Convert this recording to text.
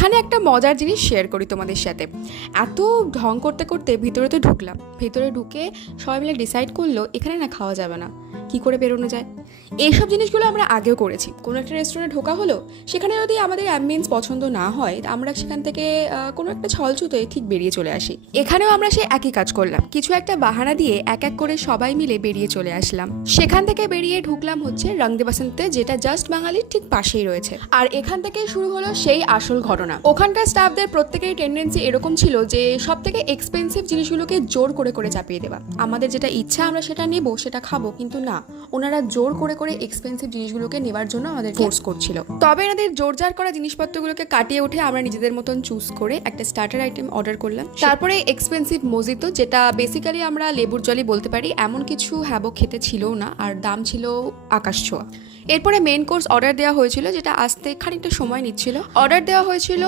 এখানে একটা মজার জিনিস শেয়ার করি তোমাদের সাথে। এত ঢং করতে করতে ভিতরে তো ঢুকলাম, ভিতরে ঢুকে সবাই মিলে ডিসাইড করলো এখানে না খাওয়া যাবে না, কি করে বেরোনো যায়। এইসব জিনিসগুলো আমরা আগেও করেছি। কোনো একটা রেস্টুরেন্টে ঢোকা হলো, সেখানে যদি আমাদের অ্যাম্বিয়েন্স পছন্দ না হয়, আমরা সেখান থেকে কোনো একটা ছলছুতে ঠিক বেরিয়ে চলে আসি। এখানেও আমরা সেই একই কাজ করলাম, কিছু একটা বাহানা দিয়ে এক এক করে সবাই মিলে বেরিয়ে চলে আসলাম। সেখান থেকে বেরিয়ে ঢুকলাম হচ্ছে রং দে বাসন্তে, যেটা জাস্ট বাঙালির ঠিক পাশেই রয়েছে। আর এখান থেকেই শুরু হলো সেই আসল ঘটনা। ওখানকার স্টাফদের প্রত্যেকেরই টেন্ডেন্সি এরকম ছিল যে সব থেকে এক্সপেন্সিভ জিনিসগুলোকে জোর করে করে চাপিয়ে দেওয়া। আমাদের যেটা ইচ্ছা আমরা সেটা নেব, সেটা খাবো, কিন্তু না, ওনারা জোর করে করে এক্সপেন্সিভ জিনিসগুলোকে নেবার জন্য আমাদের ফোর্স করছিল। তবে এনাদের জোরজার করা জিনিসপত্রগুলোকে কাটিয়ে উঠে আমরা নিজেদের মতন চুজ করে একটা স্টার্টার আইটেম অর্ডার করলাম। তারপরে এক্সপেন্সিভ মোজিতো, যেটা বেসিক্যালি আমরা লেবুর জলই বলতে পারি, এমন কিছু হ্যাবক খেতে ছিল না, আর দাম ছিল আকাশ ছোঁয়া। এরপরে মেন কোর্স অর্ডার দেওয়া হয়েছিল, যেটা আসতে খানিকটা সময় নিচ্ছিল। অর্ডার দেওয়া হয়েছিল